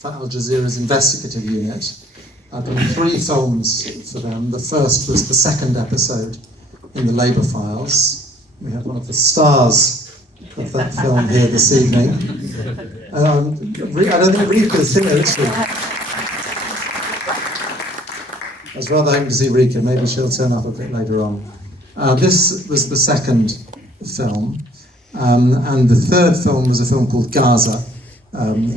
for Al Jazeera's investigative unit. I've done 3 films for them. The first was the second episode in the Labour Files. We have one of the stars of that film here this evening. I don't think Rika's here, is she? I was rather hoping to see Rika. Maybe she'll turn up a bit later on. This was the second film. And the third film was a film called Gaza,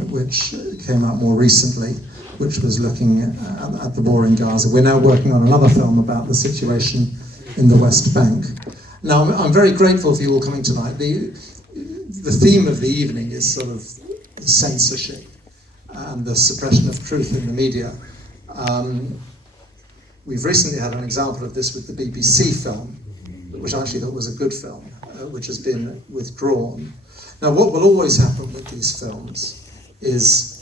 which came out more recently, which was looking at the war in Gaza. We're now working on another film about the situation in the West Bank. Now, I'm very grateful for you all coming tonight. The theme of the evening is sort of censorship and the suppression of truth in the media. We've recently had an example of this with the BBC film, which I actually thought was a good film, which has been withdrawn. Now, what will always happen with these films is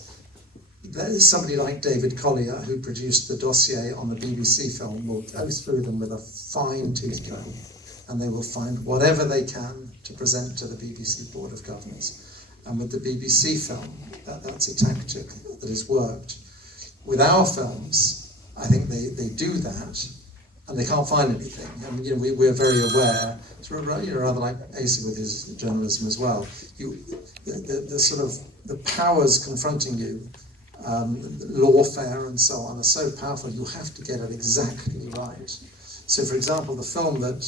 somebody like David Collier, who produced the dossier on the BBC film, will go through them with a fine-tooth comb, and they will find whatever they can to present to the BBC Board of Governors. And with the BBC film, that's a tactic that has worked. With our films, I think they do that, and they can't find anything. I mean, we're very aware. It's rather like Asa with his journalism as well. The sort of the powers confronting you, lawfare and so on, are so powerful. You have to get it exactly right. So, for example, the film that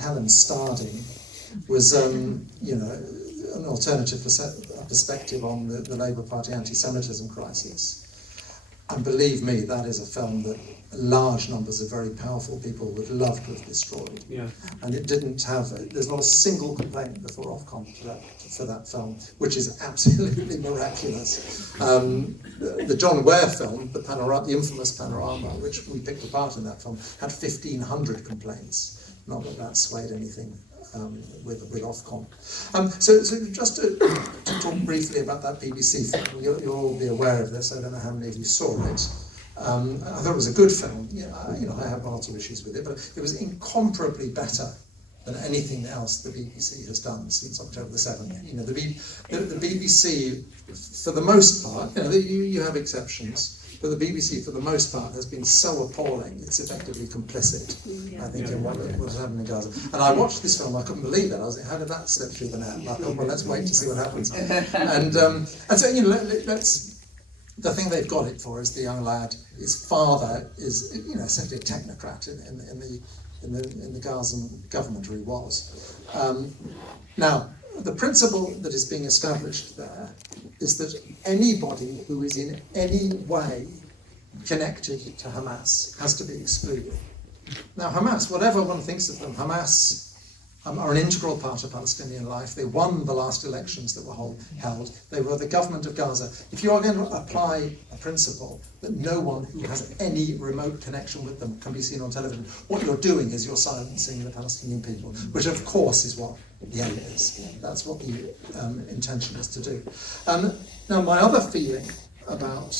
Helen starred in was, an alternative perspective on the Labour Party anti-Semitism crisis. And believe me, that is a film that large numbers of very powerful people would love to have destroyed. Yeah. And it didn't have, there's not a single complaint before Ofcom for that film, which is absolutely miraculous. The John Ware film, the infamous Panorama, which we picked apart in that film, had 1,500 complaints. Not that that swayed anything with Ofcom. So just to talk briefly about that BBC film, you'll all be aware of this. I don't know how many of you saw it. I thought it was a good film. I have one or two issues with it, but it was incomparably better than anything else the BBC has done since October the 7th. The BBC, for the most part, you have exceptions, but the BBC, for the most part, has been so appalling, it's effectively complicit, I think, in what's happening in Gaza. And I watched this film, I couldn't believe it. I was like, how did that slip through the net? And I thought, well, let's wait to see what happens. And so, the thing they've got it for is the young lad, his father is, essentially a technocrat in the Gaza government, or he was. Now, the principle that is being established there is that anybody who is in any way connected to Hamas has to be excluded. Now, Hamas, whatever one thinks of them, Hamas are an integral part of Palestinian life. They won the last elections that were held. They were the government of Gaza. If you are going to apply a principle that no one who has any remote connection with them can be seen on television, what you're doing is you're silencing the Palestinian people, which of course is what the aim is. That's what the intention is to do. Now, my other feeling about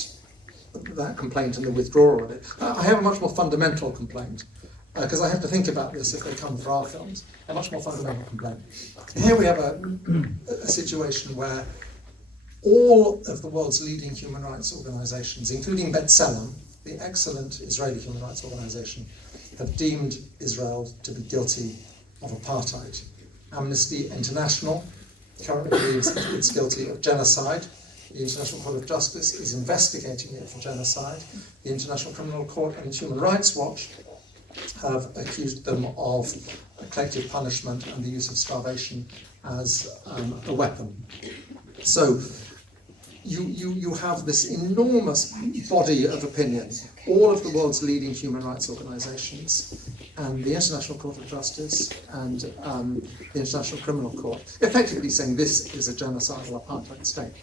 that complaint and the withdrawal of it, I have a much more fundamental complaint, because I have to think about this if they come for our films, a much more fundamental complaint. Here we have a situation where all of the world's leading human rights organizations, including B'Tselem, the excellent Israeli human rights organization, have deemed Israel to be guilty of apartheid. Amnesty International currently believes it's guilty of genocide. The International Court of Justice is investigating it for genocide. The International Criminal Court and Human Rights Watch have accused them of collective punishment and the use of starvation as a weapon. So you have this enormous body of opinion, all of the world's leading human rights organizations, and the International Court of Justice and the International Criminal Court, effectively saying this is a genocidal apartheid state.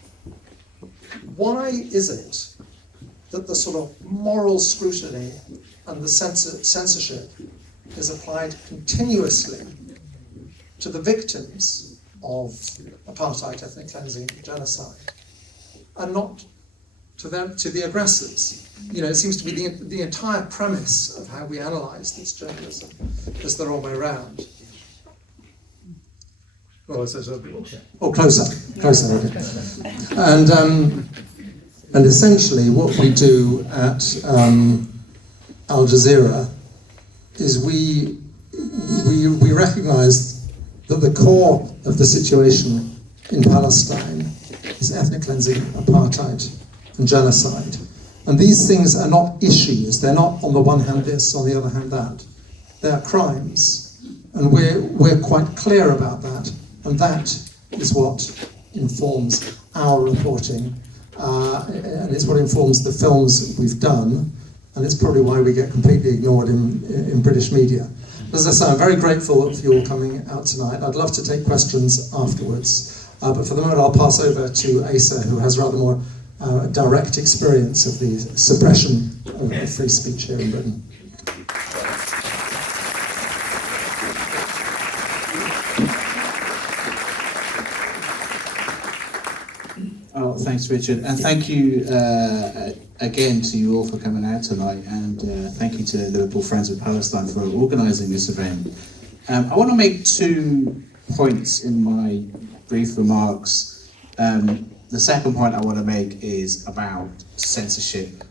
Why is it that the sort of moral scrutiny and the censorship is applied continuously to the victims of apartheid, ethnic cleansing, genocide, and not to the aggressors? It seems to be the entire premise of how we analyse this journalism is the wrong way around. Closer. And And essentially what we do at Al Jazeera is we recognise that the core of the situation in Palestine is ethnic cleansing, apartheid and genocide. And these things are not issues. They're not on the one hand this, on the other hand that. They're crimes. And we're quite clear about that. And that is what informs our reporting. And it's what informs the films we've done. And it's probably why we get completely ignored in British media. As I say, I'm very grateful for you all coming out tonight. I'd love to take questions afterwards. But for the moment, I'll pass over to Asa, who has rather more direct experience of the suppression of free speech here in Britain. Oh, thanks, Richard, and thank you again to you all for coming out tonight, and thank you to Liverpool Friends of Palestine for organising this event. I want to make 2 points in my brief remarks. The second point I want to make is about censorship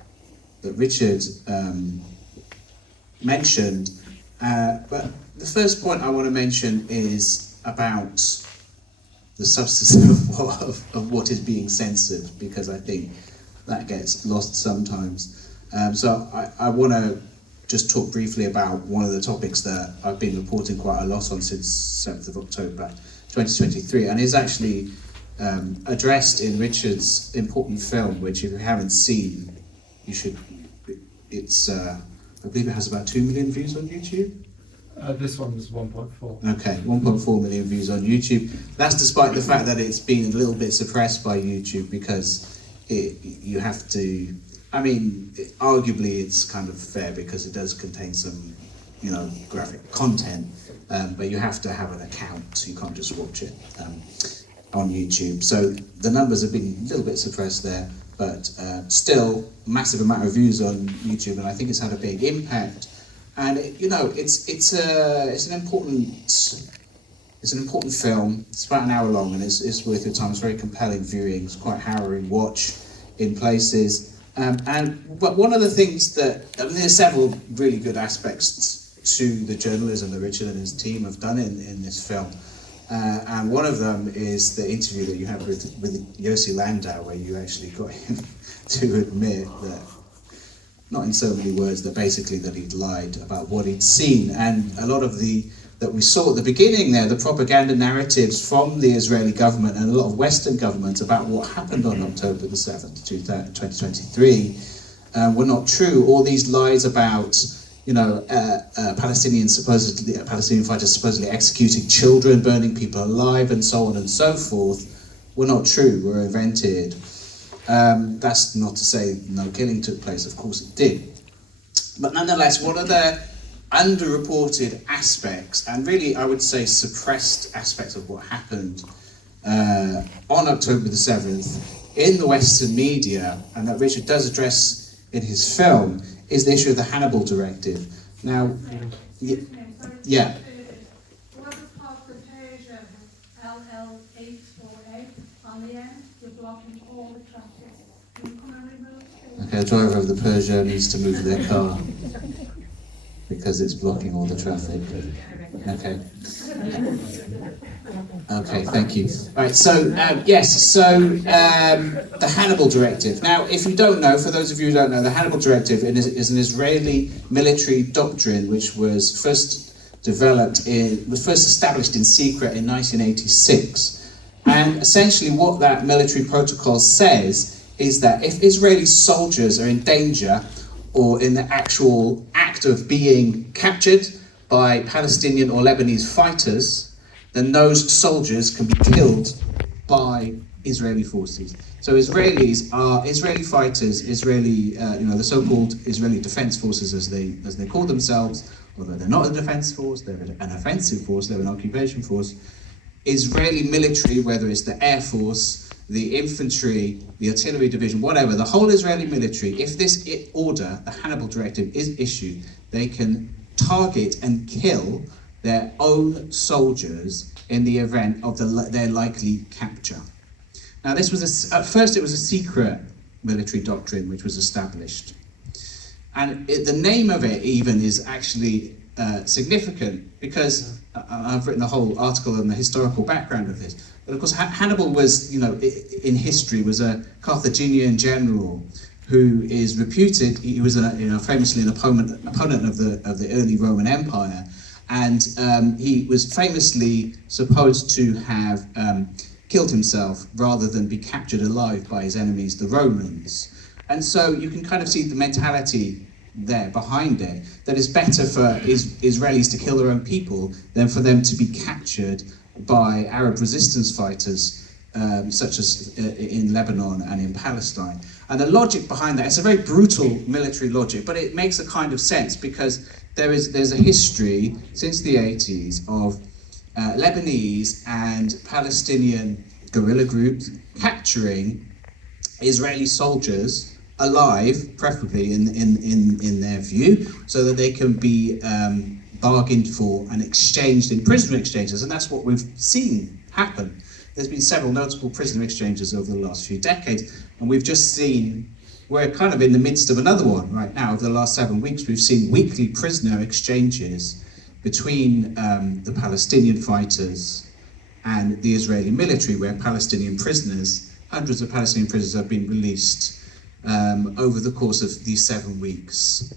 that Richard mentioned, but the first point I want to mention is about the substance of what is being censored, because I think that gets lost sometimes. So I want to just talk briefly about one of the topics that I've been reporting quite a lot on since 7th of October 2023, and is actually addressed in Richard's important film, which if you haven't seen, you should. It's I believe it has about 2 million views on YouTube. This one's 1.4. Okay, 1.4 million views on YouTube. That's despite the fact that it's been a little bit suppressed by YouTube, because you have to. I mean, arguably it's kind of fair because it does contain some, graphic content, but you have to have an account, so you can't just watch it on YouTube. So the numbers have been a little bit suppressed there, but still massive amount of views on YouTube, and I think it's had a big impact. And it's an important film. It's about an hour long, and it's worth your time. It's very compelling viewing. It's quite harrowing watch in places. But one of the things there's several really good aspects to the journalism that Richard and his team have done in this film. And one of them is the interview that you had with Yossi Landau, where you actually got him to admit that, not in so many words, that basically that he'd lied about what he'd seen. And a lot of that we saw at the beginning there, the propaganda narratives from the Israeli government and a lot of Western governments about what happened on October the 7th, 2023, were not true. All these lies about, Palestinian fighters supposedly executing children, burning people alive, and so on and so forth, were not true, were invented. That's not to say no killing took place, of course it did. But nonetheless, what are the underreported aspects, and really I would say suppressed aspects of what happened on October the 7th in the Western media, and that Richard does address in his film, is the issue of the Hannibal Directive. Now, yeah. What about the page LL848 on the end? You're blocking all the traffic. Can you come and remove it? Okay, the driver of the Peugeot needs to move their car because it's blocking all the traffic. Okay. Okay, thank you. All right, so the Hannibal Directive. Now, if you don't know, for those of you who don't know, the Hannibal Directive is an Israeli military doctrine which was first established in secret in 1986. And essentially what that military protocol says is that if Israeli soldiers are in danger or in the actual act of being captured by Palestinian or Lebanese fighters, then those soldiers can be killed by Israeli forces. So Israeli fighters, the so-called Israeli Defense Forces, as they call themselves, although they're not a defense force, they're an offensive force, they're an occupation force. Israeli military, whether it's the Air Force, the infantry, the artillery division, whatever, the whole Israeli military, if this order, the Hannibal Directive, is issued, they can target and kill their own soldiers in the event of their likely capture. Now, this was at first it was a secret military doctrine which was established. And the name of it even is actually significant, because I've written a whole article on the historical background of this. But of course, Hannibal was, in history, was a Carthaginian general who is reputed. He was, famously an opponent of the early Roman Empire, and he was famously supposed to have killed himself rather than be captured alive by his enemies, the Romans. And so you can kind of see the mentality there behind it, that it's better for Israelis to kill their own people than for them to be captured by Arab resistance fighters, such as in Lebanon and in Palestine. And the logic behind that, it's a very brutal military logic, but it makes a kind of sense, because there's a history since the 80s of Lebanese and Palestinian guerrilla groups capturing Israeli soldiers alive, preferably in their view, so that they can be bargained for and exchanged in prisoner exchanges. And that's what we've seen happen. There's been several notable prisoner exchanges over the last few decades, and we've just seen, we're kind of in the midst of another one right now. Over the last 7 weeks, we've seen weekly prisoner exchanges between the Palestinian fighters and the Israeli military, where Palestinian prisoners, hundreds of Palestinian prisoners, have been released over the course of these 7 weeks,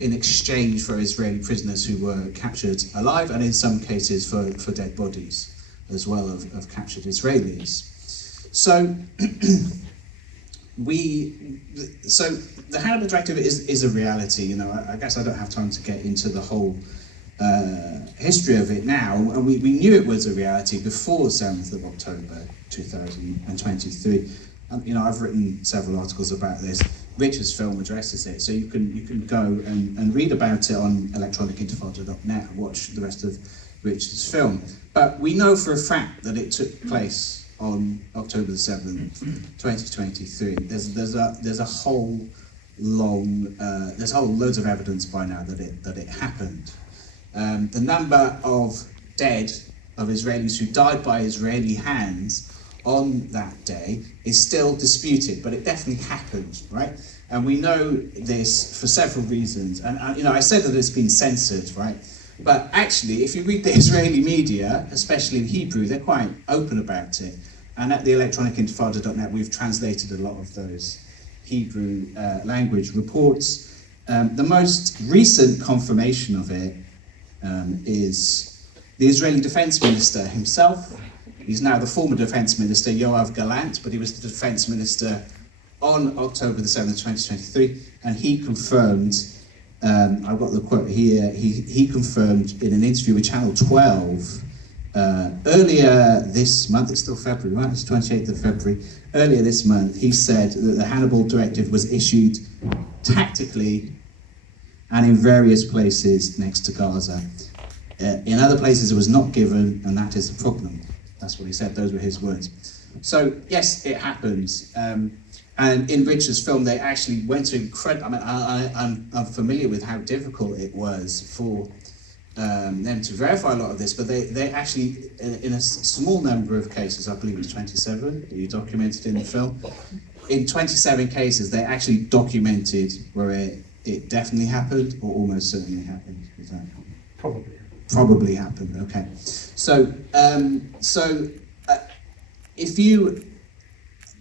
in exchange for Israeli prisoners who were captured alive, and in some cases for dead bodies as well of captured Israelis. So the Hannibal Directive is a reality. I guess I don't have time to get into the whole history of it now, and we knew it was a reality before 7th of October 2023. I've written several articles about this. Richard's film addresses it, so you can go and read about it on electronicintifada.net and watch the rest of Richard's film. But we know for a fact that it took place on October the 7th, 2023. There's a whole loads of evidence by now that it happened. The number of Israelis who died by Israeli hands on that day is still disputed, but it definitely happened, right? And we know this for several reasons. And I said that it's been censored, right? But actually, if you read the Israeli media, especially in Hebrew, they're quite open about it. And at the electronicintifada.net, we've translated a lot of those Hebrew language reports. The most recent confirmation of it is the Israeli Defense Minister himself. He's now the former Defense Minister, Yoav Gallant, but he was the Defense Minister on October the 7th, 2023, and he confirmed, I've got the quote here, he confirmed in an interview with Channel 12 earlier this month, it's still February, right? It's 28th of February. Earlier this month, he said that the Hannibal Directive was issued tactically and in various places next to Gaza. In other places, it was not given, and that is the problem. That's what he said. Those were his words. So yes, it happens. And in Richard's film, they actually went to incredible. I'm familiar with how difficult it was for them to verify a lot of this, but they actually, in a small number of cases, I believe it was 27 that you documented in the film. In 27 cases, they actually documented where it definitely happened or almost certainly happened. Is that probably happened? Okay. So if you,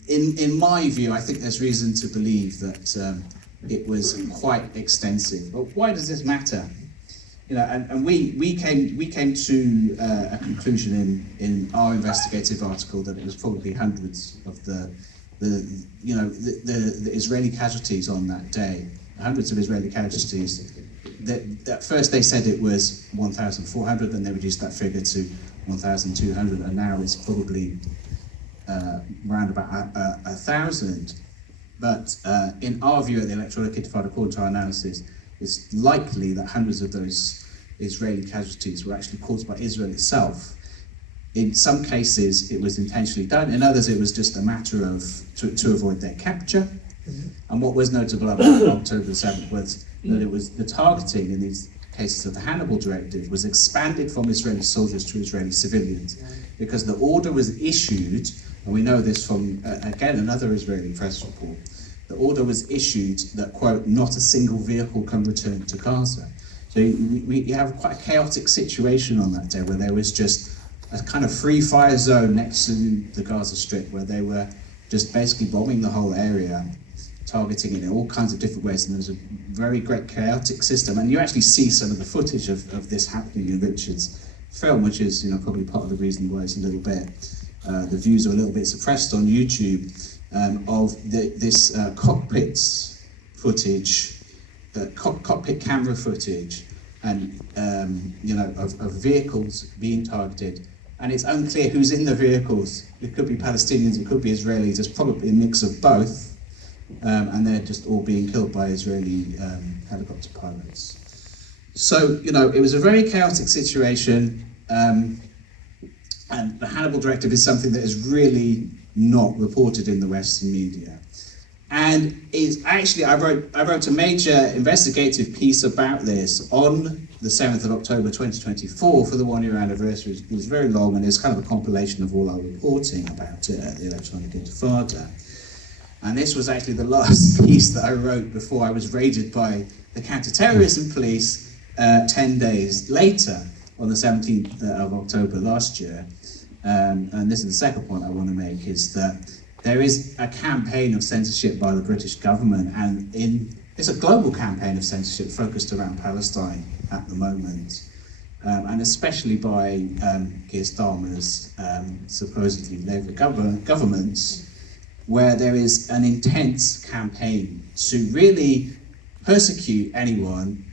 in my view, I think there's reason to believe that it was quite extensive. But why does this matter? And we came to a conclusion in our investigative article that it was probably hundreds of the Israeli casualties on that day, hundreds of Israeli casualties. At first they said it was 1,400, then they reduced that figure to 1,200, and now it's probably around about 1,000. But in our view at the Electronic Intifada, according to our analysis, it's likely that hundreds of those Israeli casualties were actually caused by Israel itself. In some cases, it was intentionally done. In others, it was just a matter of to avoid their capture. Mm-hmm. And what was notable about October 7th was that it was the targeting in these cases of the Hannibal Directive was expanded from Israeli soldiers to Israeli civilians, because the order was issued And we know this from, again, another Israeli press report. The order was issued that, quote, not a single vehicle can return to Gaza. So we have quite a chaotic situation on that day where there was just a kind of free fire zone next to the Gaza Strip where they were just basically bombing the whole area, targeting it in all kinds of different ways, and there was a very great chaotic system. And you actually see some of the footage of this happening in Richard's film, which is, you know, probably part of the reason why it's a little bit, the views are a little bit suppressed on YouTube, of this cockpit footage, cockpit camera footage, and you know, of vehicles being targeted. And it's unclear who's in the vehicles. It could be Palestinians, it could be Israelis. There's probably a mix of both, and they're just all being killed by Israeli helicopter pilots. So, you know, it was a very chaotic situation, and the Hannibal Directive is something that is really not reported in the Western media. And it's actually, I wrote a major investigative piece about this on the 7th of October 2024 for the 1-year anniversary. It was very long, and it's kind of a compilation of all our reporting about it at the Electronic Intifada. And this was actually the last piece that I wrote before I was raided by the counter-terrorism police 10 days later, on the 17th of October last year. And this is the second point I want to make, is that there is a campaign of censorship by the British government, and it's a global campaign of censorship focused around Palestine at the moment, and especially by Keir Starmer's supposedly Labour government, where there is an intense campaign to really persecute anyone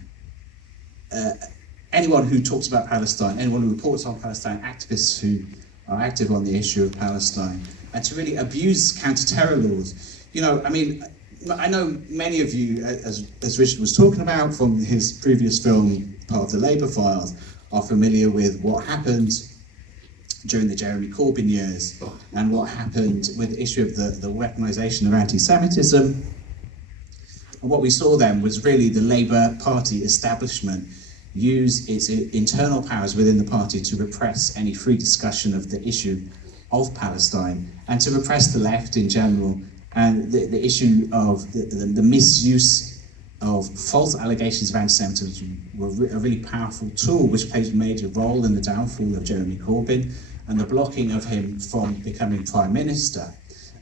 who talks about Palestine, anyone who reports on Palestine, activists who are active on the issue of Palestine, and to really abuse counter-terror laws. You know, I mean, I know many of you, as Richard was talking about from his previous film, part of the Labour Files, are familiar with what happened during the Jeremy Corbyn years and what happened with the issue of the weaponisation of anti-Semitism. And what we saw then was really the Labour Party establishment use its internal powers within the party to repress any free discussion of the issue of Palestine, and to repress the left in general, and the issue of the misuse of false allegations of anti-Semitism were a really powerful tool which plays a major role in the downfall of Jeremy Corbyn and the blocking of him from becoming Prime Minister.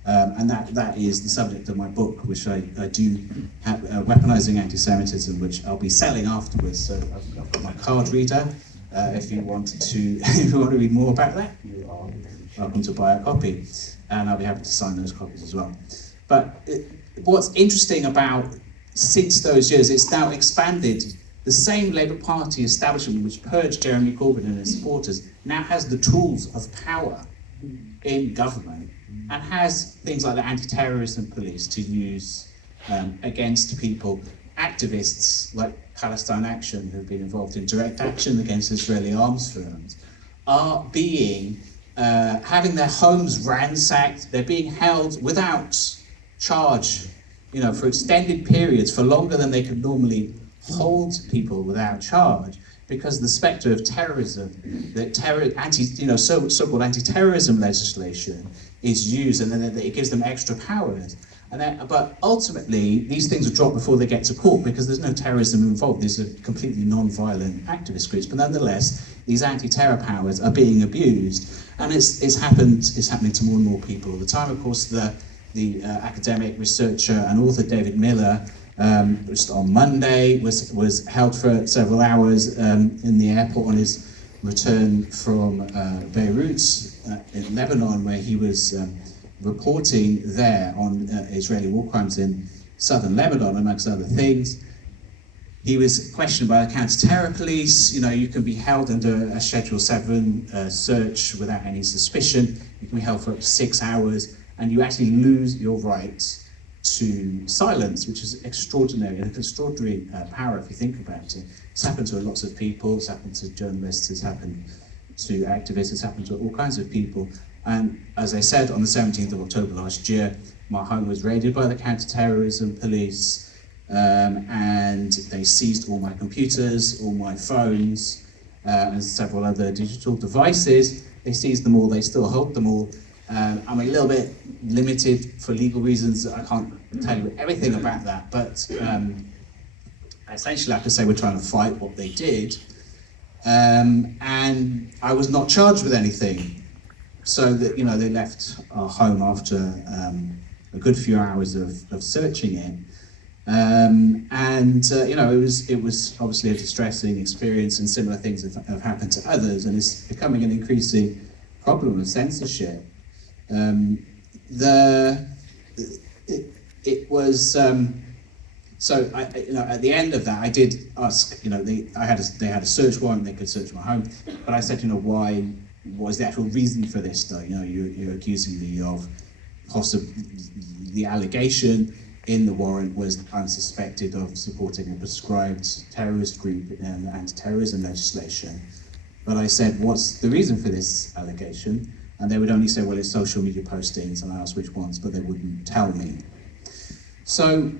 And that is the subject of my book, which I do have, Weaponising Anti-Semitism, which I'll be selling afterwards. So I've got my card reader. If you want to read more about that, you are welcome to buy a copy, and I'll be happy to sign those copies as well. But what's interesting about, since those years, it's now expanded. The same Labour Party establishment which purged Jeremy Corbyn and his supporters now has the tools of power in government, and has things like the anti-terrorism police to use against people. Activists like Palestine Action, who've been involved in direct action against Israeli arms firms, are being having their homes ransacked. They're being held without charge, you know, for extended periods, for longer than they could normally hold people without charge, because the spectre of terrorism, the so-called anti-terrorism legislation is used, and then it gives them extra powers. But ultimately, these things are dropped before they get to court because there's no terrorism involved. These are completely non-violent activist groups. But nonetheless, these anti-terror powers are being abused, and it's happening to more and more people all the time. Of course, the academic researcher and author David Miller, just on Monday, was held for several hours in the airport on his return from Beirut in Lebanon, where he was reporting there on Israeli war crimes in southern Lebanon, amongst other things. He was questioned by the counter-terror police. You know, you can be held under a Schedule 7 search without any suspicion. You can be held for up to 6 hours, and you actually lose your right to silence, which is extraordinary, an extraordinary power if you think about it. It's happened to lots of people, it's happened to journalists, it's happened to activists, it's happened to all kinds of people. And as I said, on the 17th of October last year, my home was raided by the counter-terrorism police, and they seized all my computers, all my phones, and several other digital devices. They seized them all, they still hold them all. I'm a little bit limited for legal reasons. I can't tell you everything about that, but essentially, like I say, we're trying to fight what they did, and I was not charged with anything. So that, you know, they left our home after a good few hours of searching it, you know, it was obviously a distressing experience, and similar things have happened to others, and it's becoming an increasing problem of censorship. So you know, at the end of that, I did ask, you know, they had a search warrant, they could search my home, but I said, you know, what was the actual reason for this though? You know, you're accusing me of the allegation in the warrant was I'm suspected of supporting a prescribed terrorist group and anti-terrorism legislation. But I said, what's the reason for this allegation? And they would only say, well, it's social media postings, and I asked which ones, but they wouldn't tell me. So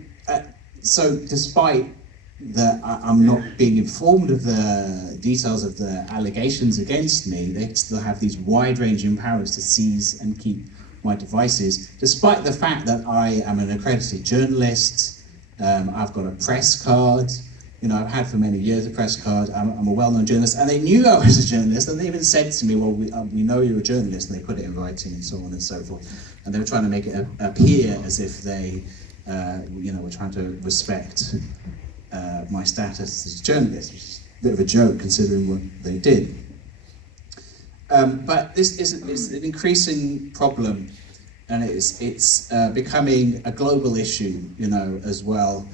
despite that I'm not being informed of the details of the allegations against me, they still have these wide-ranging powers to seize and keep my devices, despite the fact that I am an accredited journalist. I've got a press card. You know, I've had for many years a press card. I'm a well-known journalist, and they knew I was a journalist, and they even said to me, well, we know you're a journalist, and they put it in writing and so on and so forth. And they were trying to make it appear as if they, you know, were trying to respect my status as a journalist, which is a bit of a joke considering what they did. But this is an increasing problem, and it's becoming a global issue, you know, as well.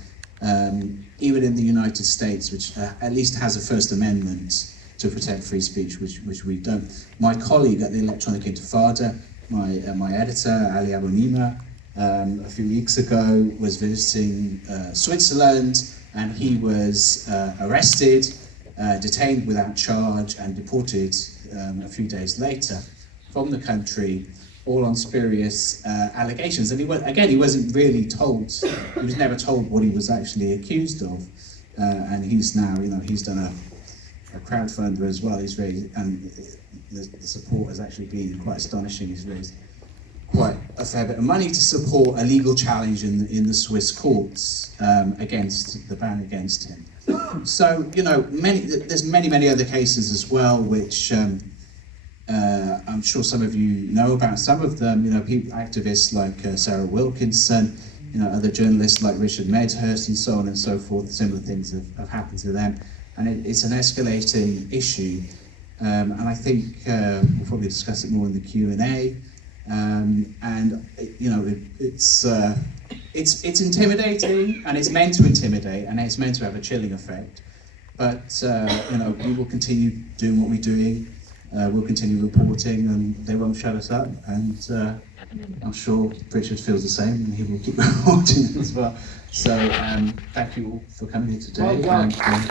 Even in the United States, which at least has a First Amendment to protect free speech, which we don't. My colleague at the Electronic Intifada, my editor, Ali Abunima, a few weeks ago was visiting Switzerland, and he was arrested, detained without charge, and deported a few days later from the country, all on spurious allegations. And he wasn't really told, he was never told what he was actually accused of. And he's now, you know, he's done a crowdfunder as well. He's raised, and the support has actually been quite astonishing. He's raised quite a fair bit of money to support a legal challenge in the Swiss courts against the ban against him. So, you know, there's many other cases as well, which I'm sure some of you know about. Some of them, you know, activists like Sarah Wilkinson, you know, other journalists like Richard Medhurst and so on and so forth. Similar things have happened to them, and it's an escalating issue. And I think we'll probably discuss it more in the Q&A. And you know, it's intimidating, and it's meant to intimidate, and it's meant to have a chilling effect. But you know, we will continue doing what we're doing. We'll continue reporting, and they won't shut us up. And I'm sure Richard feels the same, and he will keep reporting as well. So thank you all for coming here today. Well done.